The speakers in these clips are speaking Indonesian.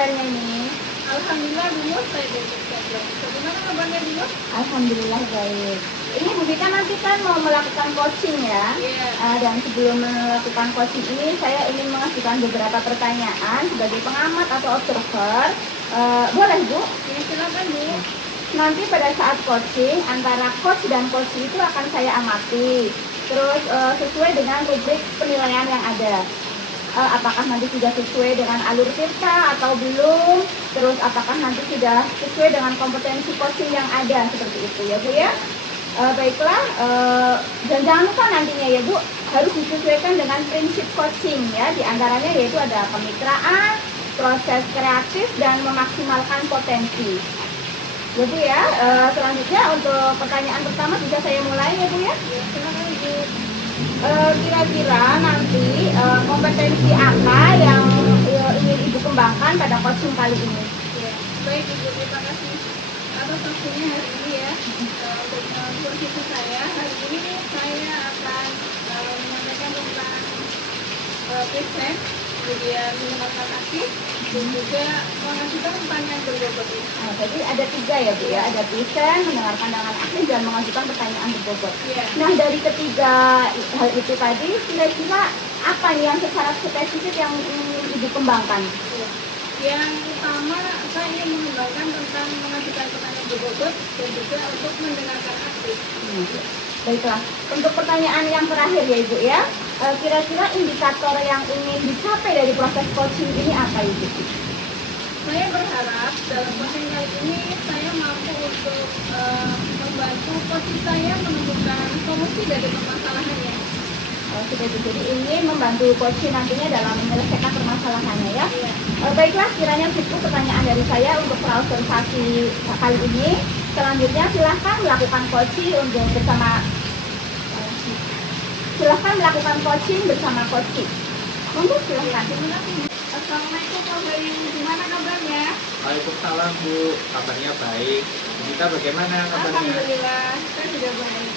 kabarnya nih? Alhamdulillah Bu, saya baik-baik saja. Bagaimana kabarnya Bu? Alhamdulillah baik. Ini Bu Vika nanti kan mau melakukan coaching ya? Iya. Dan sebelum melakukan coaching ini, saya ingin mengajukan beberapa pertanyaan sebagai pengamat atau observer. Boleh Bu? Ya, silakan Bu. Nanti pada saat coaching, antara coach dan coach itu akan saya amati. Terus sesuai dengan rubrik penilaian yang ada. Apakah nanti sudah sesuai dengan alur kita atau belum, terus apakah nanti sudah sesuai dengan kompetensi coaching yang ada, seperti itu ya Bu ya. Baiklah, dan jangan lupa nantinya ya Bu, harus disesuaikan dengan prinsip coaching ya, diantaranya yaitu ada kemitraan, proses kreatif, dan memaksimalkan potensi. Ya Bu ya, selanjutnya untuk pertanyaan pertama bisa saya mulai ya Bu ya. Ya, silakan Bu. Kira-kira nanti kompetensi apa yang ingin Ibu kembangkan pada coaching kali ini? Ya, baik Ibu, terima kasih atas waktunya hari ini ya. Untuk kursus saya hari ini saya akan menyampaikan tentang present, kemudian mendengarkan aktif, dan juga mengajukan pertanyaan berbobot. Jadi ada 3 ya Bu ya, ada present, mendengarkan dengan aktif, dan mengajukan pertanyaan berbobot. Ya. Nah dari ketiga hal itu tadi, kira-kira apa nih yang secara spesifik yang ingin Ibu kembangkan? Ya. Yang utama saya ingin mengembangkan tentang mengajukan pertanyaan berbobot dan juga untuk mendengarkan aktif. Baiklah, untuk pertanyaan yang terakhir ya Ibu ya, kira-kira indikator yang ingin dicapai dari proses coaching ini apa Ibu? Saya berharap dalam coaching kali ini saya mampu untuk membantu coach saya menemukan solusi dari permasalahannya. Sudah itu, jadi ingin membantu coach nantinya dalam menyelesaikan permasalahannya ya. Iya. Baiklah, kiranya itu pertanyaan dari saya untuk observasi kali ini. Selanjutnya silahkan melakukan coaching untuk bersama coaching bersama coaching. Monggo silahkan. Terima kasih. Assalamualaikum Pak Bayu, gimana kabarnya? Waalaikumsalam Bu, kabarnya baik. Kita bagaimana kabarnya? Alhamdulillah, saya sudah baik.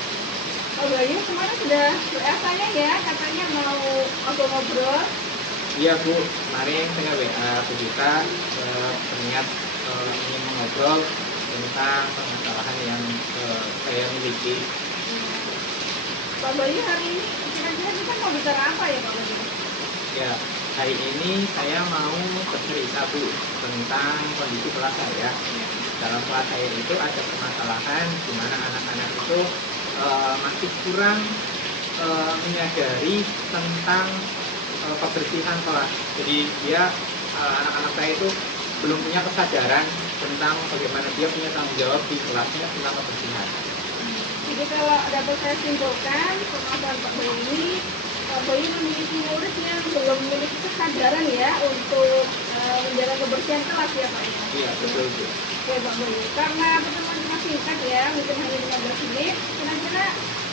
Pak Bayu kemarin sudah WA saya ya, katanya mau ngobrol-ngobrol. Iya Bu, kemarin saya WA Bu Gita berniat ingin mengobrol tentang permasalahan yang saya miliki. Pak Bayu hari ini kira-kira kita mau bicara apa ya Pak Bayu? Ya, hari ini saya mau bercerita Bu tentang kondisi kelas saya. Dalam kelas saya itu ada permasalahan di mana anak-anak itu masih kurang menyadari tentang kebersihan kelas. Jadi dia anak-anak saya itu belum punya kesadaran tentang bagaimana dia punya tanggung jawab di kelasnya tentang kebersihan. Jadi kalau dapat saya simpulkan, permasalahan Pak Bayu ini, Pak Bayu memiliki murid yang belum memiliki kesadaran ya untuk menjaga kebersihan kelas ya Pak. Iya betul Bu. Oke Pak Bayu, karena pertemuan kita singkat ya, mungkin hanya 15 menit, kira-kira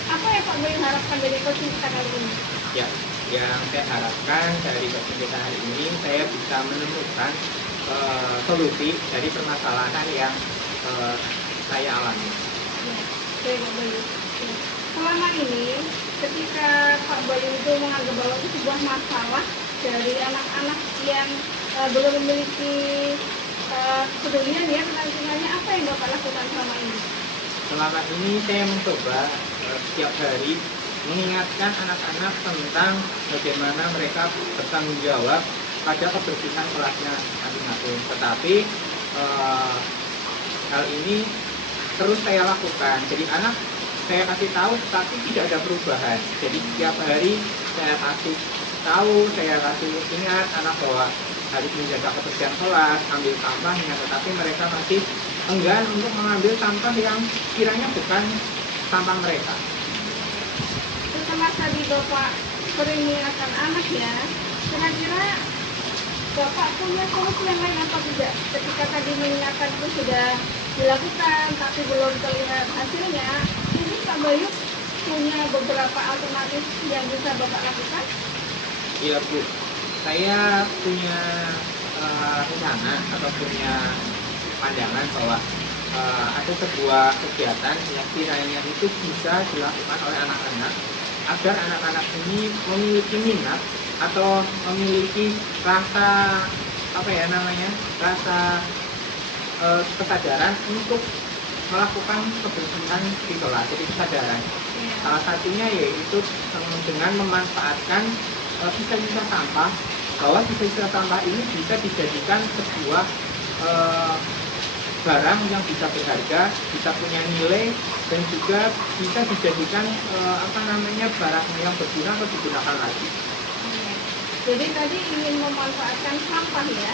apa yang Pak Bayu harapkan dari coaching kita kali ini? Ya, yang saya harapkan dari coaching kita hari ini saya bisa menemukan solusi dari permasalahan yang saya alami. Ya, oke Pak Bayu. Selama ini, ketika Pak Bayu itu menganggap bahwa itu sebuah masalah dari anak-anak yang belum memiliki kepedulian ya tentang lingkungannya, apa yang Bapak lakukan selama ini? Selama ini saya mencoba setiap hari mengingatkan anak-anak tentang bagaimana mereka bertanggung jawab pada kebersihan kelasnya masing-masing. Tetapi hal ini terus saya lakukan. Jadi anak saya kasih tahu, tapi tidak ada perubahan. Jadi setiap hari saya kasih tahu, saya kasih ingat anak bahwa harus menjaga kebersihan kelas, ambil sampahnya, tetapi mereka masih enggan untuk mengambil sampah yang kiranya bukan sampah mereka. Setelah tadi Bapak sering mengingatkan anak ya, kira-kira Bapak punya solusi yang lain apa tidak? Ketika tadi mengingatkan itu sudah dilakukan, tapi belum terlihat hasilnya, ini Pak Bayu punya beberapa alternatif yang bisa Bapak lakukan? Iya Bu, saya punya rencana atau punya pandangan bahwa ada sebuah kegiatan yang kiranya itu bisa dilakukan oleh anak-anak agar anak-anak ini memiliki minat atau memiliki rasa apa ya namanya, rasa kesadaran untuk melakukan kebersihan di kelas. Jadi kesadaran. Salah satunya yaitu dengan memanfaatkan sisa-sisa sampah, bahwa sisa-sisa sampah ini bisa dijadikan sebuah barang yang bisa berharga, bisa punya nilai, dan juga bisa dijadikan barang yang berguna atau digunakan lagi. Jadi tadi ingin memanfaatkan sampah ya.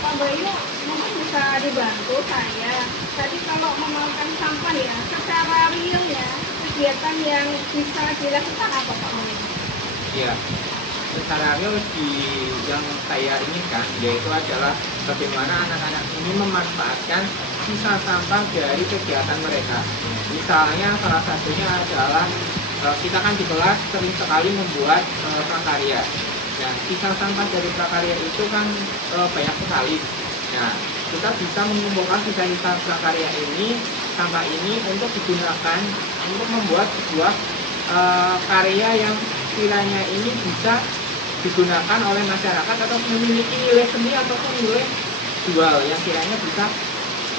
Pak Bayu mungkin bisa dibantu saya. Tadi kalau memakan sampah ya, secara realnya kegiatan yang bisa dilakukan apa Pak Bayu? Iya, secara real yang saya inginkan yaitu adalah bagaimana anak-anak ini memanfaatkan sisa sampah dari kegiatan mereka. Misalnya salah satunya adalah kita kan di kelas sering sekali membuat prakarya. Nah, sisa sampah dari prakarya itu kan banyak sekali. Nah, kita bisa mengumpulkan sisa-sisa prakarya ini, sampah ini untuk digunakan untuk membuat sebuah karya yang kiranya ini bisa digunakan oleh masyarakat atau memiliki nilai seni ataupun nilai jual yang kiranya bisa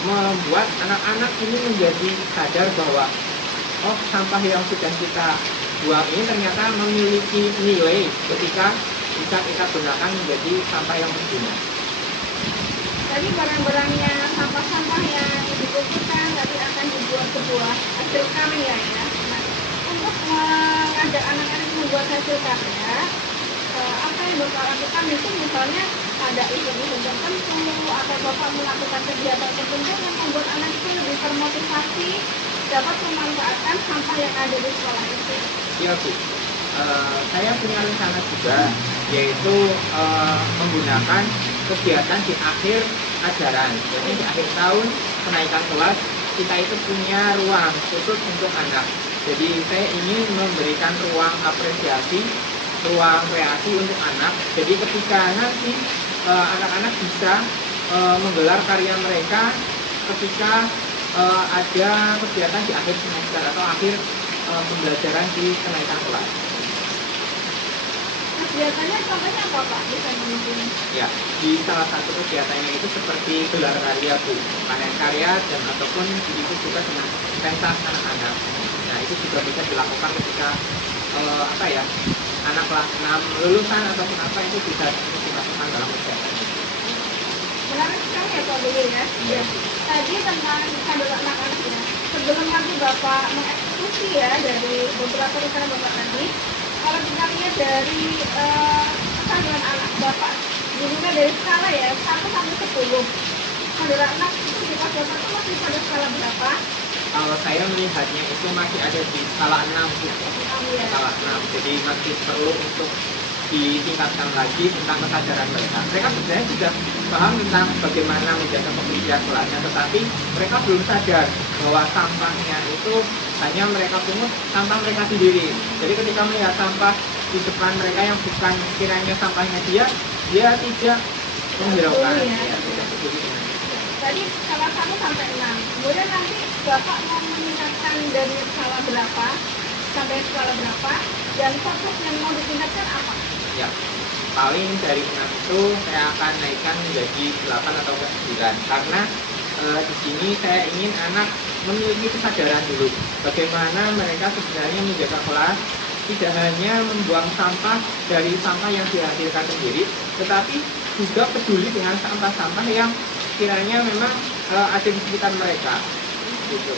membuat anak-anak ini menjadi sadar bahwa oh, sampah yang sudah kita buang ini ternyata memiliki nilai ketika bisa kita gunakan menjadi sampah yang berguna. Tadi barang-barangnya sampah-sampah yang dikumpulkan nanti akan dibuat sebuah hasil karya ya. Nah, untuk mengajak anak-anak membuat hasil karya, apa yang Bapak lakukan itu misalnya ada event-event tertentu atau Bapak melakukan kegiatan tertentu yang membuat anak itu lebih termotivasi dapat memanfaatkan sampah yang ada di sekolah itu. Iya Bu, saya punya rencana juga yaitu menggunakan kegiatan di akhir ajaran. Jadi di akhir tahun kenaikan kelas kita itu punya ruang khusus untuk anak. Jadi saya ingin memberikan ruang apresiasi, ruang kreasi untuk anak. Jadi ketika nanti anak-anak bisa menggelar karya mereka ketika ada kegiatan di akhir semester atau akhir pembelajaran di kenaikan kelas. Kegiatannya contohnya apa Pak? Bisa mungkin? Ya, di salah satu kegiatannya itu seperti gelar karya Bu, panen karya dan ataupun itu juga dengan pentas anak-anak. Nah itu juga bisa dilakukan ketika anak kelas 6 lulusan ataupun apa itu bisa dilakukan dalam kegiatan itu. Menarik sekali ya Pak Beli ya. Ya. Tadi tentang kandil anak-anak ya. Sebelum nanti Bapak mengeksekusi ya dari beberapa rencana Bapak tadi, kalau kita lihat dari kecanduan anak Bapak, dulunya dari skala ya 1 sampai 10. Kandil anak itu di kelas Bapak itu masih pada skala berapa? Kalau saya melihatnya itu masih ada di skala 6 Bu. Ya. Skala 6, jadi masih perlu untuk ditingkatkan lagi tentang kesadaran mereka. Mereka sebenarnya sudah paham tentang bagaimana menjaga kebersihan kelasnya, tetapi mereka belum sadar bahwa sampahnya itu hanya mereka pungut sampah mereka sendiri. Jadi ketika melihat sampah di depan mereka yang bukan kiranya sampahnya dia tidak menghiraukan. Ya, tidak peduli dengan itu. Tadi skala 1 sampai 6. Kemudian nanti Bapak mau meningkatkan dari skala berapa sampai skala berapa, dan fokus yang mau ditingkatkan apa? Ya, paling dari 6 itu saya akan naikkan menjadi 8 atau 9 karena di sini saya ingin anak memiliki kesadaran dulu bagaimana mereka sebenarnya menjaga kelas, tidak hanya membuang sampah dari sampah yang dihasilkan sendiri, tetapi juga peduli dengan sampah-sampah yang kiranya memang ada di sekitar mereka. Gitu.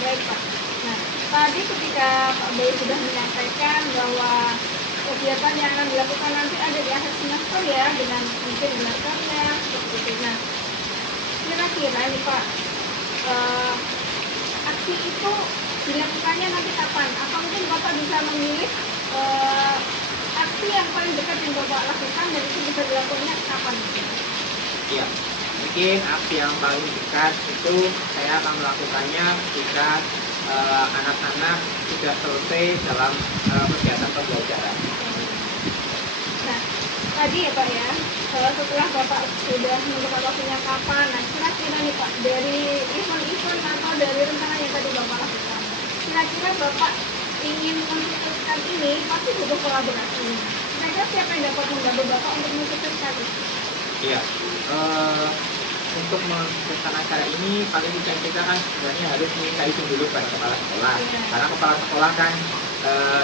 Baik Pak. Nah, tadi ketika Pak Bayu sudah menyampaikan bahwa kegiatan yang akan dilakukan nanti ada di akhir semester ya, dengan mungkin gelar karya seperti itu. Nah, kira-kira ini Pak, aksi itu dilakukannya nanti kapan? Apa mungkin Bapak bisa memilih aksi yang paling dekat yang Bapak lakukan dan itu bisa dilakukannya kapan? Iya, mungkin aksi yang paling dekat itu saya akan melakukannya ketika anak-anak sudah selesai dalam kegiatan pembelajaran. Nah, tadi ya Pak ya, setelah Bapak sudah menentukan waktunya kapan, nah kira-kira nih Pak, dari event-event atau dari rencana yang tadi Bapak lakukan, kira-kira Bapak ingin mensukseskan ini pasti butuh kolaborasi. Kira-kira siapa yang dapat membantu Bapak untuk mensukseskan itu? Iya, eh, untuk melaksanakan acara ini paling tidak kita kan sebenarnya harus minta izin dulu pada kepala sekolah. Iya. Karena kepala sekolah kan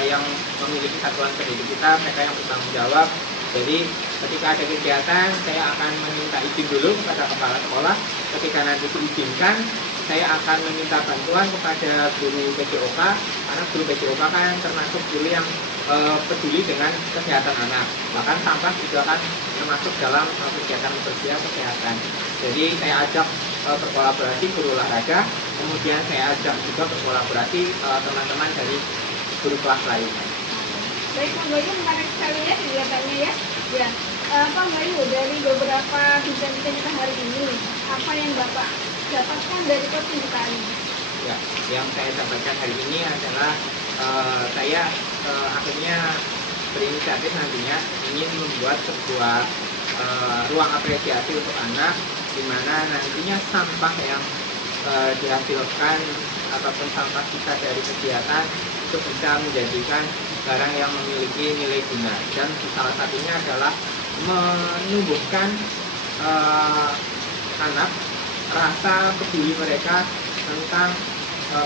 yang memiliki satuan pendidik kita, mereka yang bertanggung jawab. Jadi ketika ada kegiatan, saya akan meminta izin dulu kepada kepala sekolah. Ketika nanti diizinkan, saya akan meminta bantuan kepada guru PJOK, karena guru PJOK kan termasuk guru yang peduli dengan kesehatan anak. Bahkan sampah juga kan termasuk dalam kegiatan bersih kesehatan. Jadi saya ajak berkolaborasi guru olahraga, kemudian saya ajak juga berkolaborasi teman-teman dari guru kelas lainnya. Baik, Pak Bayu, menarik sekali ya kegiatannya ya. Ya, Pak Bayu, dari beberapa bincang-bincang kita hari ini, apa yang Bapak dapatkan dari coaching kita ini? Ya, yang saya dapatkan hari ini adalah saya akhirnya berinisiatif nantinya ingin membuat sebuah ruang apresiasi untuk anak, di mana nantinya sampah yang dihasilkan ataupun sampah kita dari kegiatan itu bisa menjadikan barang yang memiliki nilai guna, dan salah satunya adalah menumbuhkan anak rasa peduli mereka tentang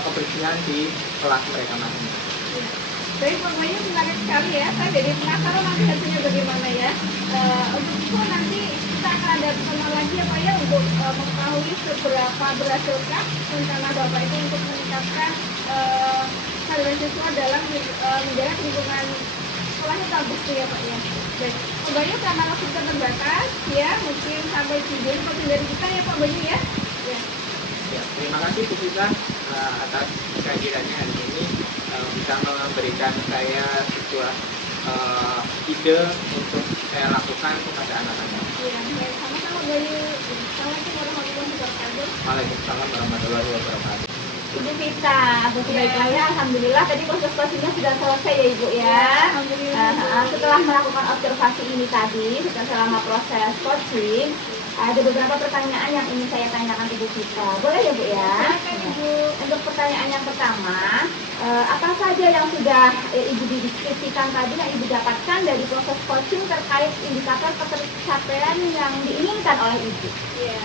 kebersihan di kelas mereka masing-masing. Baik, Pak Bayu, menarik sekali ya. Saya jadi penasaran nanti hasilnya bagaimana ya. Untuk itu nanti kita akan ada pertemuan lagi ya Pak ya, untuk mengetahui seberapa berhasilkah rencana Bapak itu untuk meningkatkan kesadaran siswa dalam menjaga lingkungan sekolahnya bagus tuh ya Pak ya. Baik, Pak Bayu, karena waktu kita terbatas ya, mungkin sampai tujuan coaching dari kita ya Pak Bayu ya. Ya. Ya, terima kasih Bu Fitla atas kehadirannya hari ini, bisa memberikan saya sebuah ide untuk saya lakukan kepada anak-anak. Ya, baik, sama-sama Bayu. Assalamualaikum warahmatullahi wabarakatuh. Waalaikumsalam warahmatullahi wabarakatuh. Ibu Vita, baiklah ya, alhamdulillah tadi proses coachingnya sudah selesai ya Ibu ya. Alhamdulillah. Setelah melakukan observasi ini tadi, selama proses coaching, ada beberapa pertanyaan yang ingin saya tanyakan ke Bu Vita. Boleh ya Bu ya? Silakan Ibu. Untuk pertanyaan yang pertama, apa saja yang sudah Ibu diskusikan tadi yang Ibu dapatkan dari proses coaching terkait indikator pencapaian yang diinginkan oleh Ibu? Iya.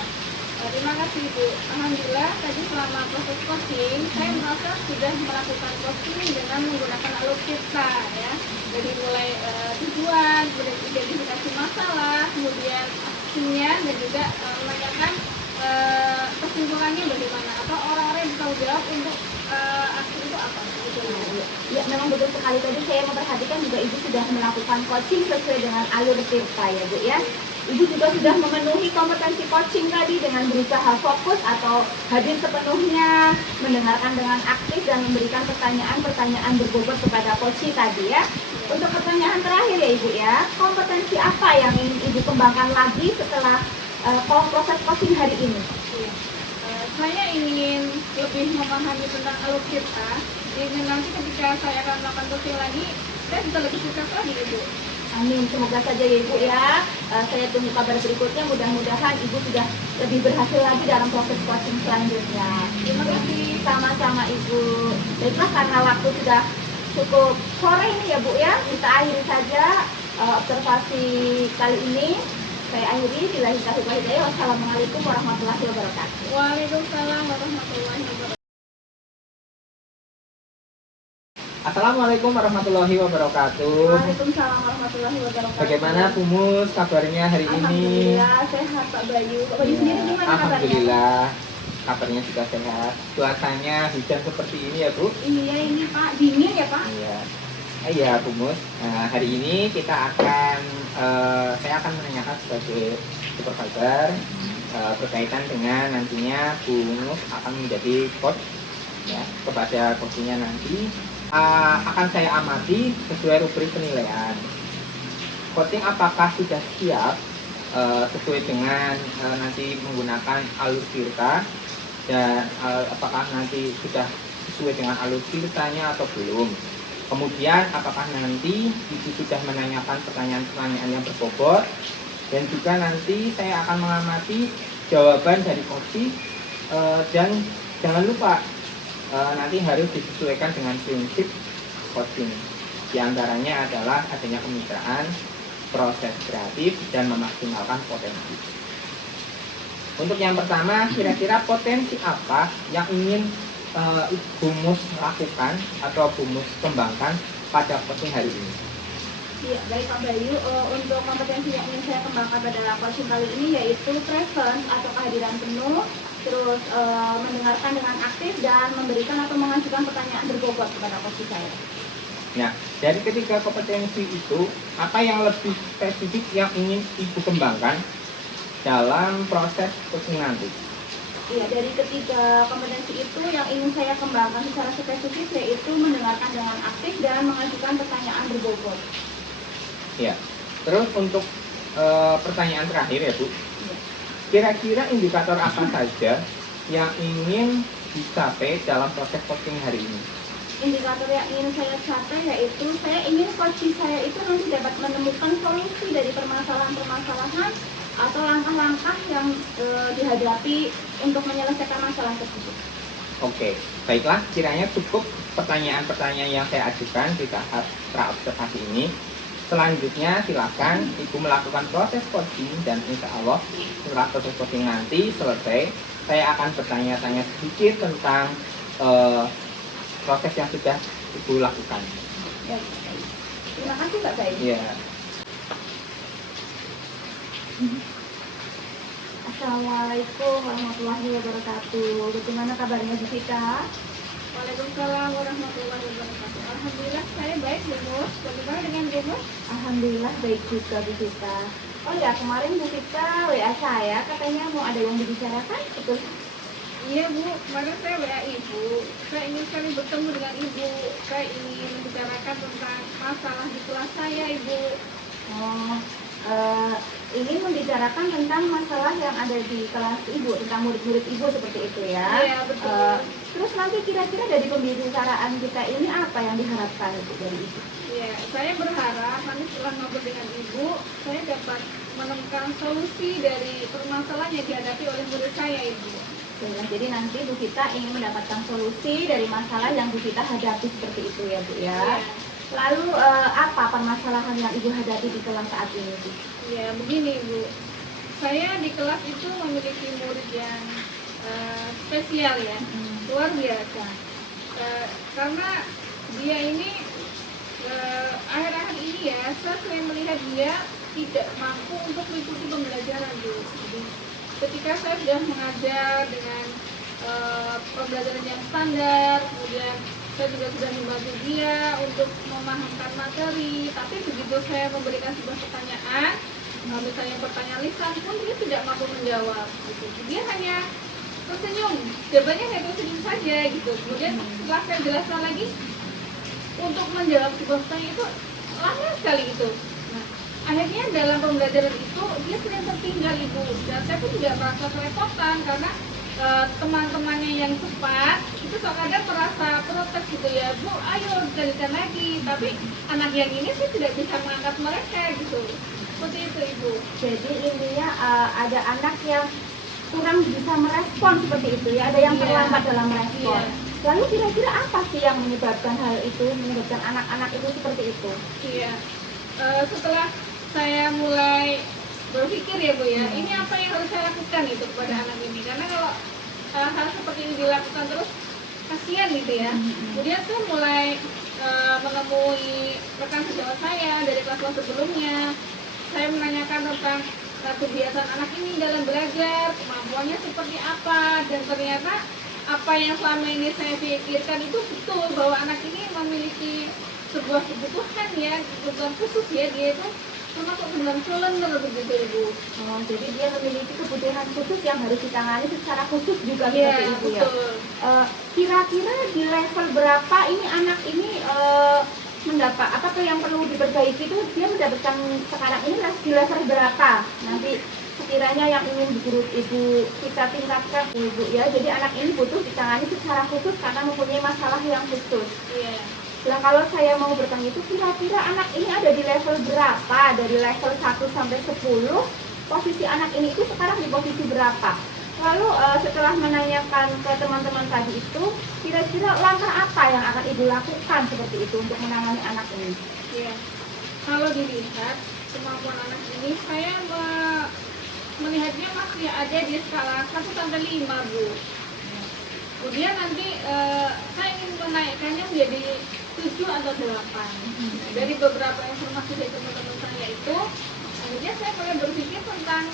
Terima kasih Ibu. Alhamdulillah tadi selama proses coaching saya merasa sudah melakukan coaching dengan menggunakan alur kita ya. Dari mulai tujuan, kemudian identifikasi masalah, kemudian aksinya, dan juga menanyakan kesimpulannya bagaimana, atau orang-orang yang bertanggung jawab untuk aksi itu apa gitu. Ya, memang betul sekali. Tadi saya memperhatikan juga Ibu sudah melakukan coaching sesuai dengan alur Tirta ya Bu ya. Ibu juga sudah memenuhi kompetensi coaching tadi dengan berusaha fokus atau hadir sepenuhnya, mendengarkan dengan aktif dan memberikan pertanyaan-pertanyaan berbobot kepada coaching tadi ya. Untuk pertanyaan terakhir ya Ibu ya, kompetensi apa yang ingin Ibu kembangkan lagi setelah proses coaching hari ini? Iya. Saya ingin lebih memahami tentang alur kita. Jadi nanti ketika saya akan melakukan coaching lagi, saya bisa lebih sukses lagi Ibu. Amin, semoga saja ya Ibu ya. Saya tunggu kabar berikutnya, mudah-mudahan Ibu sudah lebih berhasil lagi dalam proses coaching selanjutnya. Terima kasih, sama-sama Ibu. Baiklah, karena waktu sudah cukup sore ini ya Bu ya, kita akhiri saja observasi kali ini. Saya akhiri, billahi taufiq wal hidayah. Wassalamualaikum warahmatullahi wabarakatuh. Waalaikumsalam warahmatullahi wabarakatuh. Assalamualaikum warahmatullahi wabarakatuh. Waalaikumsalam warahmatullahi wabarakatuh. Bagaimana Bu Mus kabarnya hari ini? Alhamdulillah sehat Pak Bayu. Pak Bayu sendiri gimana kabarnya? Alhamdulillah, kabarnya juga sehat. Cuacanya hujan seperti ini ya Bu? Iya ini Pak, dingin ya Pak? Iya. Iya Bu Mus. Hari ini kita akan saya akan menanyakan sebagai supervisor berkaitan dengan nantinya Bu Mus akan menjadi coach ya kepada coachingnya nanti. Akan saya amati sesuai rubrik penilaian. Coaching apakah sudah siap sesuai dengan nanti menggunakan alur Tirta, dan apakah nanti sudah sesuai dengan alur Tirtanya atau belum. Kemudian apakah nanti Ibu sudah menanyakan pertanyaan-pertanyaan yang berbobot, dan juga nanti saya akan mengamati jawaban dari coaching, dan jangan lupa nanti harus disesuaikan dengan prinsip coaching. Di antaranya adalah adanya kemitraan, proses kreatif, dan memaksimalkan potensi. Untuk yang pertama, kira-kira potensi apa yang ingin Ibu Mus lakukan atau Bu Mus kembangkan pada coaching hari ini? Iya, baik Pak Bayu. Untuk kompetensi yang ingin saya kembangkan pada coaching kali ini yaitu presence atau kehadiran penuh, terus mendengarkan dengan aktif dan memberikan atau mengajukan pertanyaan berbobot kepada coach saya. Nah, dari ketiga kompetensi itu, apa yang lebih spesifik yang ingin Ibu kembangkan dalam proses coaching nanti? Iya, dari ketiga kompetensi itu yang ingin saya kembangkan secara spesifik yaitu mendengarkan dengan aktif dan mengajukan pertanyaan berbobot. Ya, terus untuk pertanyaan terakhir ya Bu, Iya. kira-kira indikator apa saja yang ingin dicapai dalam proses coaching hari ini? Indikator yang ingin saya capai yaitu saya ingin coach saya itu nanti dapat menemukan solusi dari permasalahan-permasalahan atau langkah-langkah yang dihadapi untuk menyelesaikan masalah tersebut. Oke, baiklah, kiranya cukup pertanyaan-pertanyaan yang saya ajukan di tahap pra-observasi ini. Selanjutnya silakan Ibu melakukan proses coaching dan insya Allah setelah proses coaching nanti selesai, saya akan bertanya-tanya sedikit tentang proses yang sudah Ibu lakukan. Ya, terima kasih Pak Bayu. Ya. Assalamualaikum warahmatullahi wabarakatuh. Bagaimana kabarnya Bu Vita? Waalaikumsalam warahmatullahi wabarakatuh. Alhamdulillah saya baik Bu Mus. Bagaimana dengan Bu Mus? Alhamdulillah baik juga Bu Vita. Oh ya, kemarin Bu Vita WA saya katanya mau ada yang dibicarakan, betul? Iya Bu, kemarin saya WA Ibu. Saya ingin sekali bertemu dengan Ibu. Saya ingin membicarakan tentang masalah di kelas saya Ibu. Oh, ingin membicarakan tentang masalah yang ada di kelas Ibu, tentang murid-murid Ibu seperti itu ya? Iya betul. Terus nanti kira-kira dari pembicaraan kita ini apa yang diharapkan Ibu dari Ibu? Iya, saya berharap nanti setelah ngobrol dengan Ibu, saya dapat menemukan solusi dari permasalahan yang dihadapi oleh murid saya Ibu. Ya, jadi nanti Bu Vita ingin mendapatkan solusi dari masalah yang Bu Vita hadapi seperti itu ya Bu ya? Iya. Lalu apa permasalahan yang Ibu hadapi di kelas saat ini Bu? Ya begini Bu, saya di kelas itu memiliki murid yang spesial ya, luar biasa. Karena dia ini akhir-akhir ini ya, saya melihat dia tidak mampu untuk mengikuti pembelajaran Bu. Jadi ketika saya sudah mengajar dengan pembelajaran yang standar, kemudian saya juga sudah membantu dia untuk memahamkan materi, tapi begitu saya memberikan sebuah pertanyaan, misalnya pertanyaan lisan pun dia tidak mampu menjawab gitu. Dia hanya tersenyum, jawabannya hanya tersenyum saja gitu. Kemudian setelah saya jelaskan lagi untuk menjawab sebuah pertanyaan itu lama sekali gitu. Nah, akhirnya dalam pembelajaran itu dia sering tertinggal Ibu, dan saya pun juga merasa kerepotan karena teman-temannya yang cepat itu kadang merasa protes gitu ya, Bu ayo jadikan lagi, tapi anak yang ini sih tidak bisa mengangkat mereka gitu. Seperti itu Ibu. Jadi intinya ada anak yang kurang bisa merespon seperti itu ya, ada yang Iya. terlambat dalam merespon. Iya. Lalu kira-kira apa sih yang menyebabkan hal itu, menyebabkan anak-anak itu seperti itu? Iya. Setelah saya mulai berpikir ya Bu ya, ini apa yang harus saya lakukan itu kepada anak ini, karena kalau hal seperti ini dilakukan terus kasihan gitu ya. Kemudian saya mulai menemui rekan sejawat saya dari kelas-kelas sebelumnya. Saya menanyakan tentang kebiasaan anak ini dalam belajar, kemampuannya seperti apa, dan ternyata apa yang selama ini saya pikirkan itu betul, bahwa anak ini memiliki sebuah kebutuhan ya, kebutuhan khusus ya, dia itu termasuk dalam calendar begitu Ibu. Oh, jadi dia memiliki kebutuhan khusus yang harus ditangani secara khusus juga Iya seperti itu ya. betul. Kira-kira di level berapa ini anak ini mendapat apa tuh yang perlu diperbaiki itu, dia mendapatkan sekarang ini di level berapa? Nanti sekiranya yang ingin guru Ibu kita tingkatkan Ibu ya. Jadi anak ini butuh ditangani secara khusus karena mempunyai masalah yang khusus. Iya. Nah, kalau saya mau bertanya itu kira-kira anak ini ada di level berapa? Dari level 1 sampai 10, posisi anak ini itu sekarang di posisi berapa? Lalu setelah menanyakan ke teman-teman tadi itu, kira-kira langkah apa yang akan Ibu lakukan seperti itu untuk menangani anak ini? Iya. Kalau dilihat kemampuan anak ini, saya melihatnya masih ada di skala 1 sampai 5, Bu. Kemudian nanti saya ingin menaikkannya menjadi 7 atau 8. Dari beberapa informasi dari teman-teman saya itu, akhirnya saya mulai berpikir tentang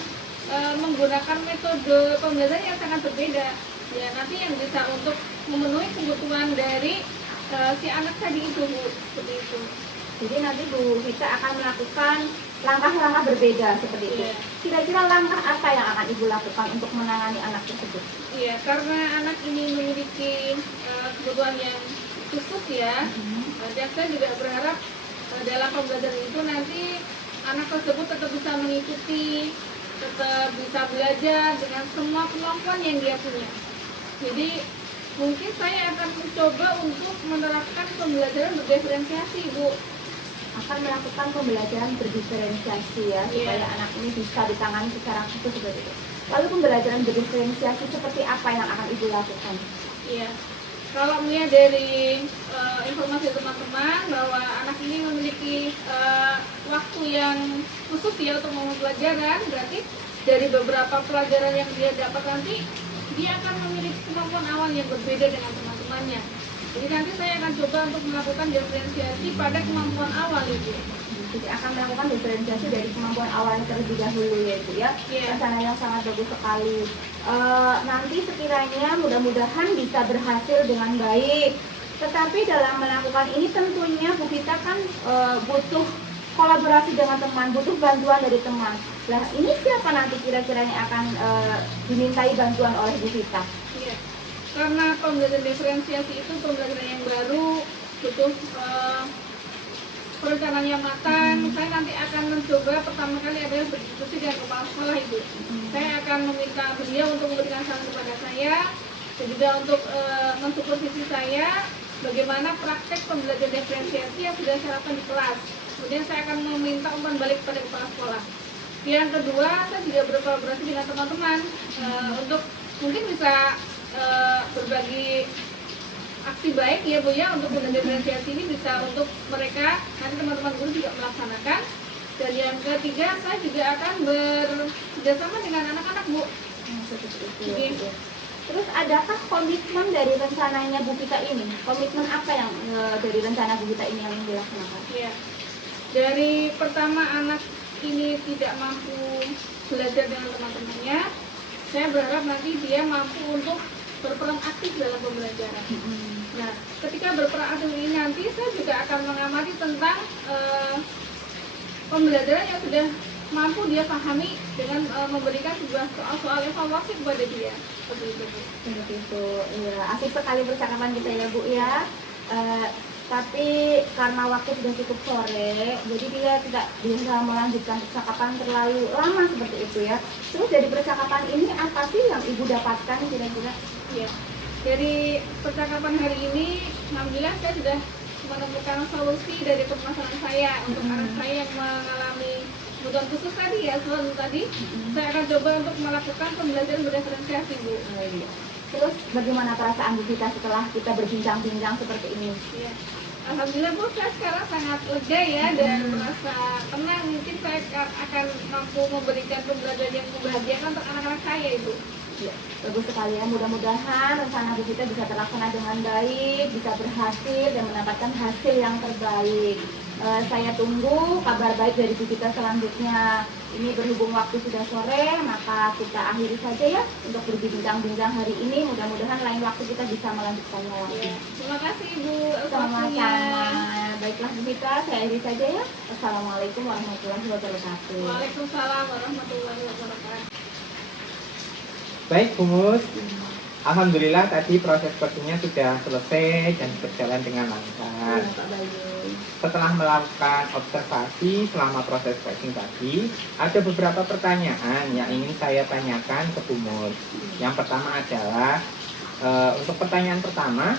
menggunakan metode pembelajaran yang sangat berbeda. Ya, nanti yang bisa untuk memenuhi kebutuhan dari si anak tadi itu, Bu. Seperti itu. Jadi nanti Bu Vita akan melakukan langkah-langkah berbeda seperti itu. Iya. Kira-kira langkah apa yang akan Ibu lakukan untuk menangani anak tersebut? Iya, karena anak ini memiliki kebutuhan yang khusus ya, dan saya juga berharap dalam pembelajaran itu nanti anak tersebut tetap bisa mengikuti, tetap bisa belajar dengan semua kemampuan yang dia punya. Jadi mungkin saya akan mencoba untuk menerapkan pembelajaran berdiferensiasi, Bu. Akan melakukan pembelajaran berdiferensiasi ya, supaya anak ini bisa ditangani secara khusus seperti itu. Lalu pembelajaran berdiferensiasi seperti apa yang akan Ibu lakukan? Iya, kalau melihat dari informasi teman-teman bahwa anak ini memiliki waktu yang khusus ya untuk memulai pelajaran, berarti dari beberapa pelajaran yang dia dapat nanti, dia akan memiliki kemampuan awal yang berbeda dengan teman-temannya. Jadi nanti saya akan coba untuk melakukan diferensiasi pada kemampuan awal itu. Jadi akan melakukan diferensiasi dari kemampuan awalnya terlebih dahulu ya Ibu ya. Rencana yang sangat bagus sekali. Nanti sekiranya mudah-mudahan bisa berhasil dengan baik. Tetapi dalam melakukan ini tentunya Bu Vita kan butuh kolaborasi dengan teman, butuh bantuan dari teman. Nah ini siapa nanti kira-kiranya akan dimintai bantuan oleh Bu Vita? Iya. Karena pembelajaran diferensiasi itu pembelajaran yang baru, butuh perencanaan yang matang. Saya nanti akan mencoba pertama kali adalah berdiskusi dengan kepala sekolah Ibu. Saya akan meminta beliau untuk memberikan saran kepada saya dan juga untuk mensupervisi saya bagaimana praktek pembelajaran diferensiasi yang sudah saya lakukan di kelas. Kemudian saya akan meminta umpan balik kepada kepala sekolah. Yang kedua, saya juga berkolaborasi dengan teman-teman untuk mungkin bisa berbagi aksi baik ya Bu ya, untuk pembelajaran diferensiasi ini bisa untuk mereka, nanti teman-teman guru juga melaksanakan. Dan yang ketiga, saya juga akan bekerjasama dengan anak-anak Bu. Seperti itu. Terus adakah komitmen dari rencananya Bu Vita ini? Komitmen apa yang dari rencana Bu Vita ini yang dilaksanakan? Iya. Dari pertama anak ini tidak mampu belajar dengan teman-temannya, saya berharap nanti dia mampu untuk berperan aktif dalam pembelajaran. Nah, ketika berperan aktif ini nanti saya juga akan mengamati tentang pembelajaran yang sudah mampu dia pahami dengan memberikan sebuah soal-soal evaluasi kepada dia. Seperti itu. Seperti itu. Ya, asik sekali percakapan kita ya Bu ya. Tapi karena waktu sudah cukup sore, jadi dia tidak bisa melanjutkan percakapan terlalu lama seperti itu ya. Terus dari percakapan ini apa sih yang Ibu dapatkan kira-kira? Ya, dari percakapan hari ini, alhamdulillah saya sudah menemukan solusi dari permasalahan saya untuk anak saya yang mengalami kebutuhan khusus tadi ya, selalu tadi. Saya akan coba untuk melakukan pembelajaran berdiferensiasi Bu. Terus bagaimana perasaan Bu Vita setelah kita berbincang-bincang seperti ini? Ya. Alhamdulillah Bu, saya sekarang sangat lega ya dan merasa tenang. Mungkin saya akan mampu memberikan pembelajaran yang membahagiakan untuk anak-anak saya Ibu. Ya, bagus sekali ya. Mudah-mudahan rencana Bu Vita bisa terlaksana dengan baik, bisa berhasil dan mendapatkan hasil yang terbaik. Saya tunggu kabar baik dari Bu Vita selanjutnya. Ini berhubung waktu sudah sore, maka kita akhiri saja ya untuk berbincang-bincang hari ini. Mudah-mudahan lain waktu kita bisa melanjutkannya lagi. Ya. Terima kasih Ibu. Sama-sama. Baiklah Bu Vita, saya akhiri saja ya. Assalamualaikum warahmatullahi wabarakatuh. Waalaikumsalam warahmatullahi wabarakatuh. Baik Bu Mus, alhamdulillah tadi proses coachingnya sudah selesai dan berjalan dengan lancar. Ya, Pak Bayu. Setelah melakukan observasi selama proses coaching tadi, ada beberapa pertanyaan yang ingin saya tanyakan ke Bu Mus. Yang pertama adalah, untuk pertanyaan pertama,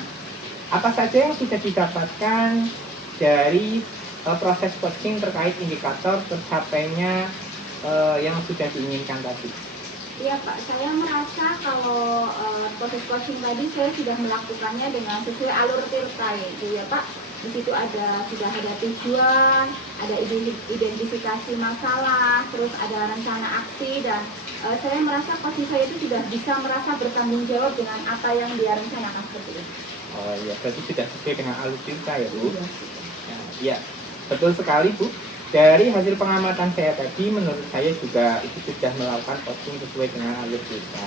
apa saja yang bisa didapatkan dari proses coaching terkait indikator tercapainya yang sudah diinginkan tadi? Iya Pak, saya merasa kalau proses coaching tadi saya sudah melakukannya dengan sesuai alur tirta itu ya Pak. Di situ sudah ada tujuan, ada identifikasi masalah, terus ada rencana aksi, dan saya merasa coaching saya itu sudah bisa merasa bertanggung jawab dengan apa yang dia rencanakan seperti itu. Oh iya, berarti sudah sesuai dengan alutsista ya Bu? Iya. Ya, betul sekali Bu. Dari hasil pengamatan saya tadi, menurut saya juga Ibu sudah melakukan coaching sesuai dengan alutsista.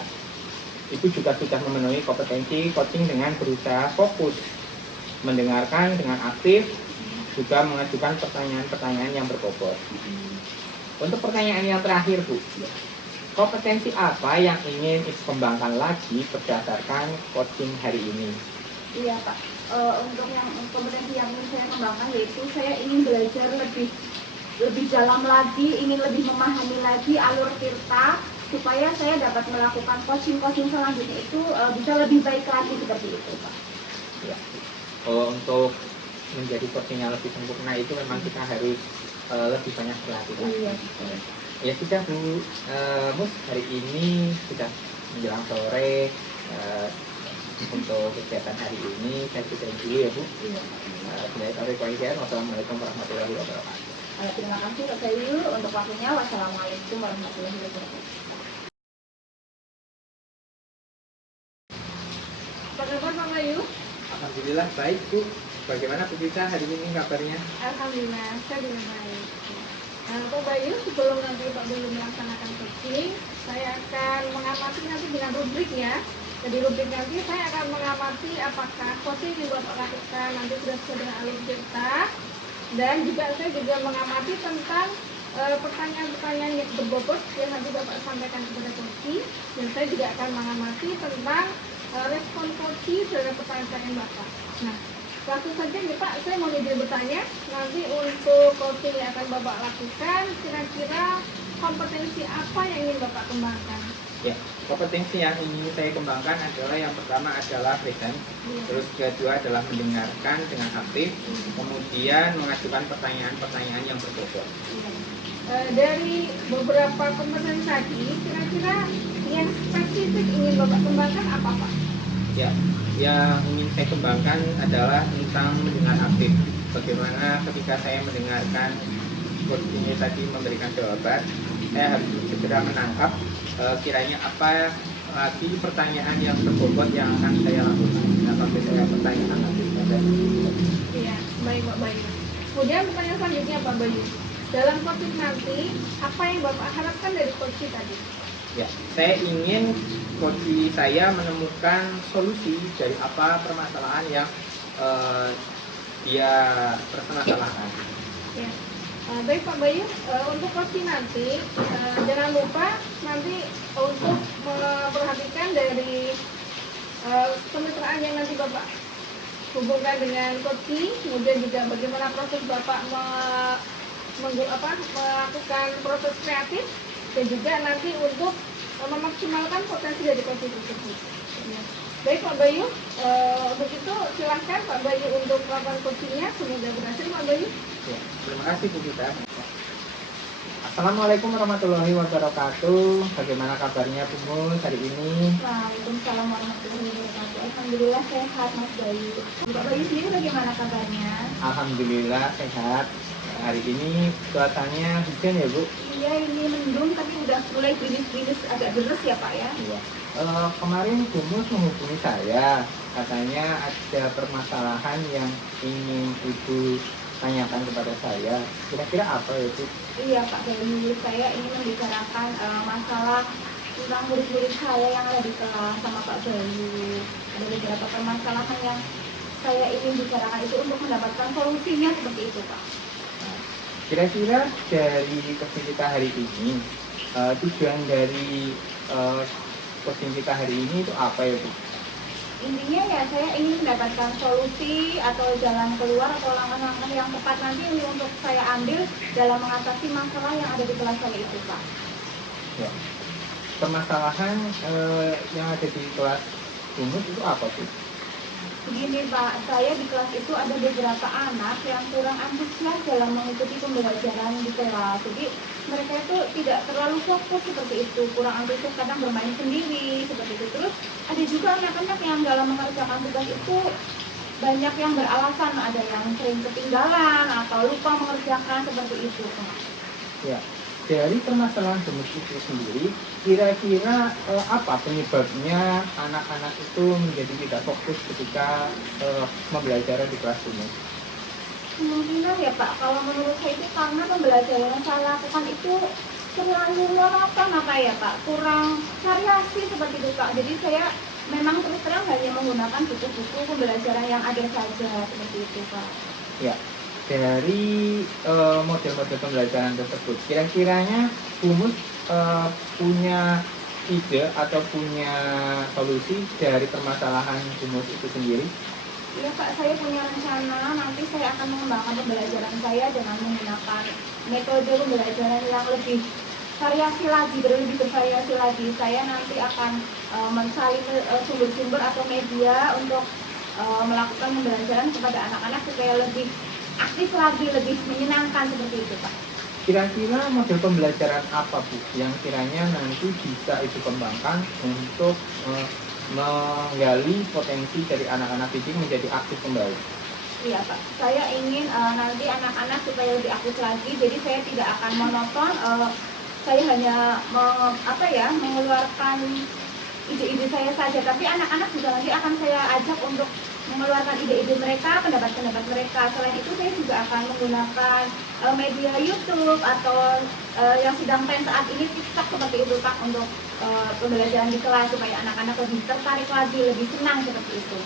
Ibu juga sudah memenuhi kompetensi coaching dengan berusaha fokus, mendengarkan dengan aktif, juga mengajukan pertanyaan-pertanyaan yang berbobot. Untuk pertanyaan yang terakhir Bu, kompetensi apa yang ingin Ibu kembangkan lagi berdasarkan coaching hari ini? Iya Pak, untuk yang kompetensi yang ingin saya kembangkan yaitu saya ingin belajar lebih dalam lagi, ingin lebih memahami lagi alur tirta supaya saya dapat melakukan coaching selanjutnya itu bisa lebih baik lagi seperti itu Pak. Ya. Untuk menjadi coaching yang lebih sempurna itu memang kita harus lebih banyak berlatih. Iya. Ya sudah Bu, Mus, hari ini sudah menjelang sore. Untuk kegiatan hari ini saya sudahi dulu ya Bu. Wassalamualaikum warahmatullahi wabarakatuh. Terima kasih Pak Bayu untuk waktunya. Wassalamualaikum warahmatullahi wabarakatuh. Apa kabar Pak Bayu? Alhamdulillah baik Bu. Bagaimana Bu Gita hari ini kabarnya? Alhamdulillah, saya juga baik. Nah, Pak Bayu, sebelum nanti Pak Bayu melaksanakan coaching, saya akan mengamati nanti dengan rubriknya. Jadi rubrik nanti saya akan mengamati apakah coaching yang Bapak lakukan nanti sudah sesuai dengan alur tirta, dan juga saya juga mengamati tentang pertanyaan-pertanyaan yang berbobot yang nanti Bapak sampaikan kepada coaching, dan saya juga akan mengamati tentang respon coaching terhadap pertanyaan Bapak. Nah, langsung saja nih Pak, saya mau izin bertanya, nanti untuk coaching yang akan Bapak lakukan, kira-kira kompetensi apa yang ingin Bapak kembangkan? Ya, kompetensi yang ingin saya kembangkan adalah yang pertama adalah present, terus kedua adalah mendengarkan dengan aktif, kemudian mengajukan pertanyaan-pertanyaan yang berbobot. Dari beberapa kompetensi tadi, kira-kira yang spesifik ingin Bapak kembangkan apa Pak? Ya, yang ingin saya kembangkan adalah tentang mendengar aktif. Bagaimana ketika saya mendengarkan coach ini tadi memberikan jawaban, saya harus segera menangkap kiranya apa lagi pertanyaan yang berbobot yang akan saya lakukan. Sampai saya pertanyaan nanti. Iya, baik Pak Bayu. Kemudian pertanyaan selanjutnya Pak Bayu, dalam coaching nanti apa yang Bapak harapkan dari coaching tadi? Ya, saya ingin coach saya menemukan solusi dari apa permasalahan yang dia permasalahkan. Ya. Baik Pak Bayu, untuk coaching nanti jangan lupa nanti untuk memperhatikan dari kemitraan yang nanti Bapak hubungkan dengan coaching, kemudian juga bagaimana proses Bapak melakukan proses kreatif, dan juga nanti untuk memaksimalkan potensi dari coaching tersebut. Ya. Baik Pak Bayu, untuk itu silahkan Pak Bayu untuk melakukan coachingnya, semoga berhasil Pak Bayu. Ya, terima kasih Bu Gita. Assalamualaikum warahmatullahi wabarakatuh. Bagaimana kabarnya Bu Mus hari ini? Waalaikumsalam warahmatullahi wabarakatuh. Alhamdulillah sehat Mas Bayu. Pak Bayu sendiri bagaimana kabarnya? Alhamdulillah sehat. Hari ini cuacanya hujan ya Bu? Iya, ini mendung tapi udah mulai gerimis-gerimis agak deres ya Pak ya? Iya. Kemarin Bu Mus menghubungi saya, katanya ada permasalahan yang ingin Ibu tanyakan kepada saya. Kira-kira apa ya Bu? Iya Pak Bayu, saya ingin membicarakan masalah tentang murid-murid saya yang ada di kelas sama Pak Bayu. Ada beberapa permasalahan yang saya ingin bicarakan itu untuk mendapatkan solusinya seperti itu Pak. Kira-kira dari coaching kita hari ini, tujuan dari coaching kita hari ini itu apa ya Bu? Intinya ya saya ingin mendapatkan solusi atau jalan keluar atau langkah-langkah yang tepat nanti untuk saya ambil dalam mengatasi masalah yang ada di kelas saya itu Pak. Ya. Permasalahan yang ada di kelas umum itu apa Bu? Begini Pak, saya di kelas itu ada beberapa anak yang kurang antusias dalam mengikuti pembelajaran di kelas. Jadi mereka itu tidak terlalu fokus seperti itu, kurang antusias, kadang bermain sendiri seperti itu. Terus ada juga anak-anak yang dalam mengerjakan tugas itu banyak yang beralasan, ada yang sering ketinggalan atau lupa mengerjakan seperti itu, Pak. Ya, dari permasalahan gemes itu sendiri, kira-kira apa penyebabnya anak-anak itu menjadi tidak fokus ketika pembelajaran di kelas gemes? Kemungkinan ya Pak, kalau menurut saya itu karena pembelajaran yang saya lakukan itu terlalu monoton apa ya Pak, kurang variasi seperti itu Pak. Jadi saya memang terus terang hanya menggunakan buku-buku pembelajaran yang ada saja seperti itu Pak. Ya, dari model-model pembelajaran tersebut, kira-kiranya Humus punya ide atau punya solusi dari permasalahan Humus itu sendiri? Iya Pak, saya punya rencana nanti saya akan mengembangkan pembelajaran saya dengan menggunakan metode pembelajaran yang lebih variasi lagi, lebih bervariasi lagi. Saya nanti akan mencari sumber-sumber atau media untuk melakukan pembelajaran kepada anak-anak supaya lebih aktif lagi, lebih menyenangkan seperti itu Pak. Kira-kira model pembelajaran apa Bu yang kiranya nanti bisa Ibu kembangkan untuk menggali potensi dari anak-anak didik menjadi aktif kembali? Iya Pak, saya ingin nanti anak-anak supaya lebih aktif lagi, jadi saya tidak akan monoton, saya hanya mengeluarkan ide-ide saya saja, tapi anak-anak juga nanti akan saya ajak untuk mengeluarkan ide-ide mereka, pendapat-pendapat mereka. Selain itu saya juga akan menggunakan media YouTube atau yang sedang tren saat ini TikTok seperti itu Pak untuk pembelajaran di kelas supaya anak-anak lebih tertarik lagi, lebih senang seperti itu.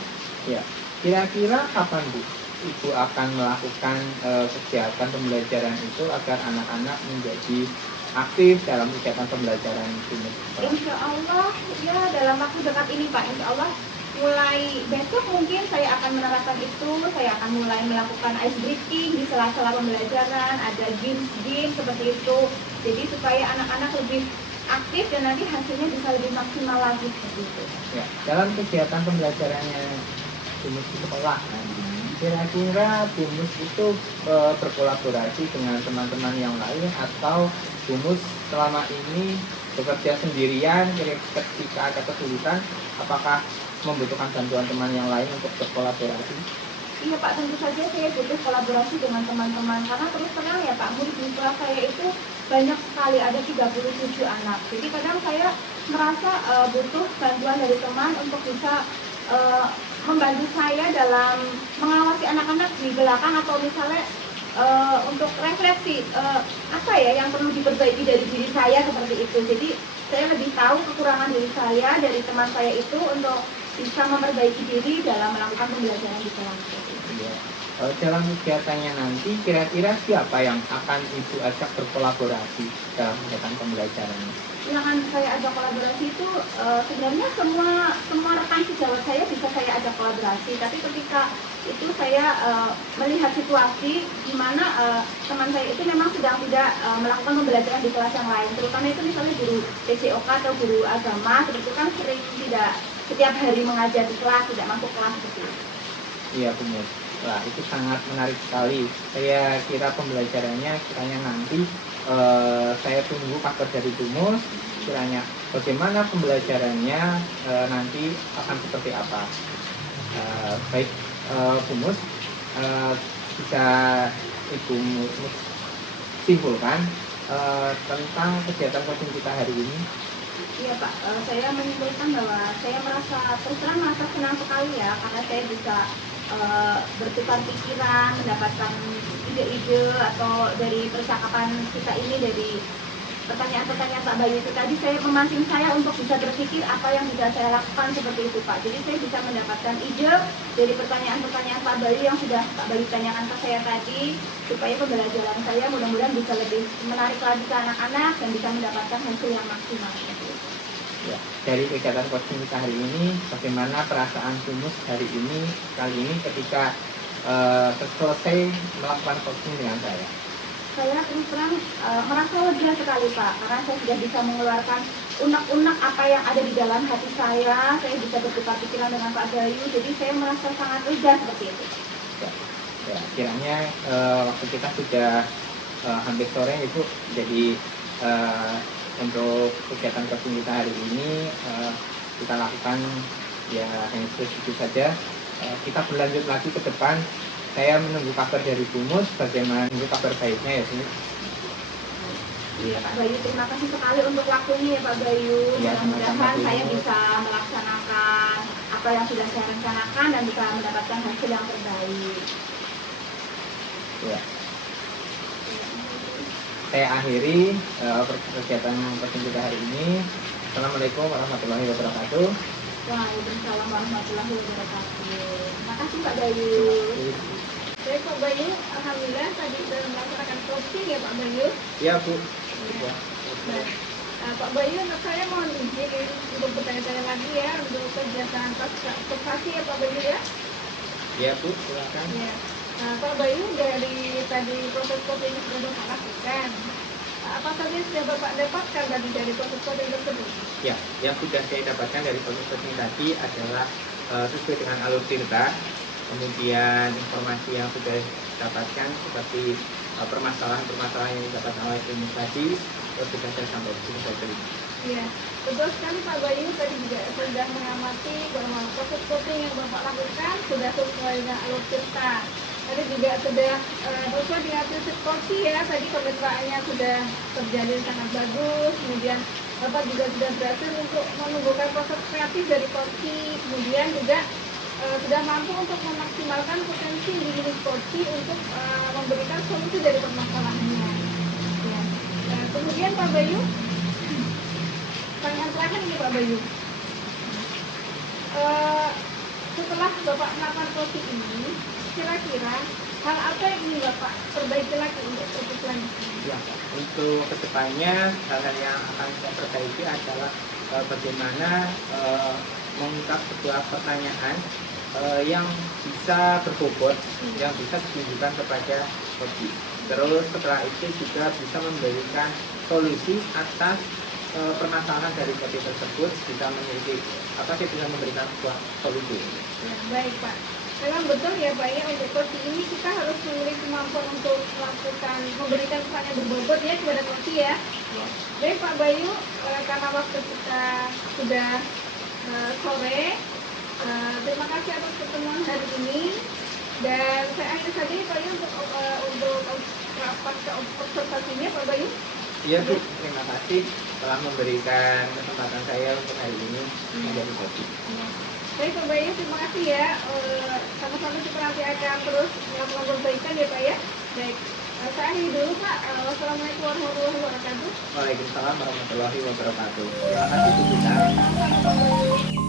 Ya, kira-kira kapan Bu Ibu akan melakukan kegiatan pembelajaran itu agar anak-anak menjadi aktif dalam kegiatan pembelajaran itu? Insya Allah ya dalam waktu dekat ini Pak, Insya Allah mulai besok mungkin saya akan menerapkan itu, saya akan mulai melakukan ice breaking di sela-sela pembelajaran, ada game-game seperti itu, jadi supaya anak-anak lebih aktif dan nanti hasilnya bisa lebih maksimal lagi seperti itu. Ya, dalam kegiatan pembelajarannya Humus di sekolah, kira-kira Humus itu berkolaborasi dengan teman-teman yang lain atau Humus selama ini bekerja sendirian ketika ada kesulitan, apakah membutuhkan bantuan teman yang lain untuk berkolaborasi? Iya Pak, tentu saja saya butuh kolaborasi dengan teman-teman karena terus terang ya Pak, murid di kelas saya itu banyak sekali, ada 37 anak. Jadi kadang saya merasa butuh bantuan dari teman untuk bisa membantu saya dalam mengawasi anak-anak di belakang atau misalnya untuk refleksi apa ya yang perlu diperbaiki dari diri saya seperti itu. Jadi saya lebih tahu kekurangan diri saya dari teman saya itu untuk bisa memperbaiki diri dalam melakukan pembelajaran di kelas. Ya. Dalam kegiatannya nanti, kira-kira siapa yang akan Ibu ajak berkolaborasi dalam kegiatan pembelajarannya? Yang akan saya ajak kolaborasi itu sebenarnya semua rekan sejawat saya bisa saya ajak kolaborasi, tapi ketika itu saya melihat situasi di mana teman saya itu memang sedang tidak melakukan pembelajaran di kelas yang lain, terutama itu misalnya guru PJOK atau guru agama seperti itu kan sering tidak setiap hari mengajar di kelas, tidak masuk kelas seperti itu. Iya benar. Wah, itu sangat menarik sekali. Saya kira pembelajarannya kiranya nanti saya tunggu kabar dari Humus, kiranya bagaimana pembelajarannya nanti akan seperti apa. Baik Humus, bisa Ibu simpulkan tentang kegiatan coaching kita hari ini. Iya Pak, saya menyimpulkan bahwa saya terus terang merasa senang sekali ya karena saya bisa bertukar pikiran, mendapatkan ide-ide atau dari percakapan kita ini, dari pertanyaan-pertanyaan Pak Bayu itu tadi saya memancing saya untuk bisa berpikir apa yang bisa saya lakukan seperti itu Pak. Jadi saya bisa mendapatkan ide dari pertanyaan-pertanyaan Pak Bayu yang sudah Pak Bayu tanyakan ke saya tadi, supaya pembelajaran saya mudah-mudahan bisa lebih menarik lagi ke anak-anak dan bisa mendapatkan hasil yang maksimal. Ya, dari kegiatan coaching kita hari ini, bagaimana perasaan Humus hari ini kali ini ketika selesai melakukan coaching dengan saya? Saya terus terang merasa lega sekali Pak, karena saya sudah bisa mengeluarkan unek-unek apa yang ada di dalam hati saya bisa bertukar pikiran dengan Pak Bayu, jadi saya merasa sangat lega seperti itu. Ya, kiranya waktu kita sudah hampir sore Ibu, jadi untuk kegiatan coaching kita hari ini kita lakukan ya hanya itu saja. kita berlanjut lagi ke depan. Saya menunggu kabar dari Bu Mus, bagaimana kabar baiknya ya Bu. Iya Pak Bayu, terima kasih sekali untuk waktunya ya Pak Bayu. Ya, Mudah-mudahan sama-sama, Bu. saya bisa melaksanakan apa yang sudah saya rencanakan dan bisa mendapatkan hasil yang terbaik. Ya. Saya akhiri kegiatan coaching kita hari ini. Assalamualaikum warahmatullahi wabarakatuh. Waalaikumsalam warahmatullahi wabarakatuh. Terima kasih Pak Bayu. Baik Pak Bayu, alhamdulillah tadi sudah melaksanakan coaching ya Pak Bayu. Ya Bu. Ya. Ya. Baik. Pak Bayu, saya mohon izin untuk bertanya-tanya lagi ya untuk kegiatan prestasi ya Pak Bayu ya. Ya Bu, silakan. Ya. Pak Bayu, dari tadi proses coaching yang sudah Bapak lakukan, apa saja yang sudah Bapak dapatkan tadi dari proses coaching tersebut? Ya, yang sudah saya dapatkan dari proses coaching tadi adalah sesuai dengan alur cerita. Kemudian informasi yang sudah didapatkan seperti permasalahan-permasalahan yang didapatkan oleh tim tadi sudah saya sampaikan tadi. Iya, betul sekali Pak Bayu, tadi juga sudah mengamati bahwa proses coaching yang Bapak lakukan sudah sesuai dengan alur cerita. Tadi juga sudah sesuai dengan prinsip coaching ya, tadi kemitraannya sudah terjalin sangat bagus, kemudian Bapak juga sudah berhasil untuk menumbuhkan proses kreatif dari coaching, kemudian juga sudah mampu untuk memaksimalkan potensi diri coaching untuk memberikan solusi dari permasalahannya. Ya. Kemudian Pak Bayu, pertanyaan terakhir ini Pak Bayu. Setelah Bapak melakukan coaching ini, kira-kira hal apa yang ingin Bapak perbaiki lagi untuk proses selanjutnya? Ya, untuk kedepannya hal-hal yang akan saya perbaiki adalah bagaimana mengungkap sebuah pertanyaan yang bisa berbobot, yang bisa ditunjukkan kepada coach. Terus setelah itu juga bisa memberikan solusi atas permasalahan dari coach tersebut, bisa memiliki bisa memberikan sebuah solusi. Ya, baik Pak. Memang betul ya Pak ya, untuk coaching ini kita harus memiliki kemampuan untuk memberikan pesan yang berbobot ya kepada coach ya. Baik Pak Bayu, karena waktu kita sudah sore, terima kasih atas pertemuan hari ini. Dan saya akhiri saja ya Pak Bayu untuk rapat observasinya Pak Bayu. Iya Bu, terima kasih telah memberikan kesempatan saya untuk hari ini menjadi coach. Baik Pak Bayu, terima kasih ya. Sama-sama kita nanti akan terus melakukan perbaikan ya Pak ya. Baik, saya akhiri dulu Pak. Wassalamualaikum warahmatullahi wabarakatuh. Waalaikumsalam warahmatullahi wabarakatuh. Terima kasih Bu Gita. Sama-sama Pak Bayu.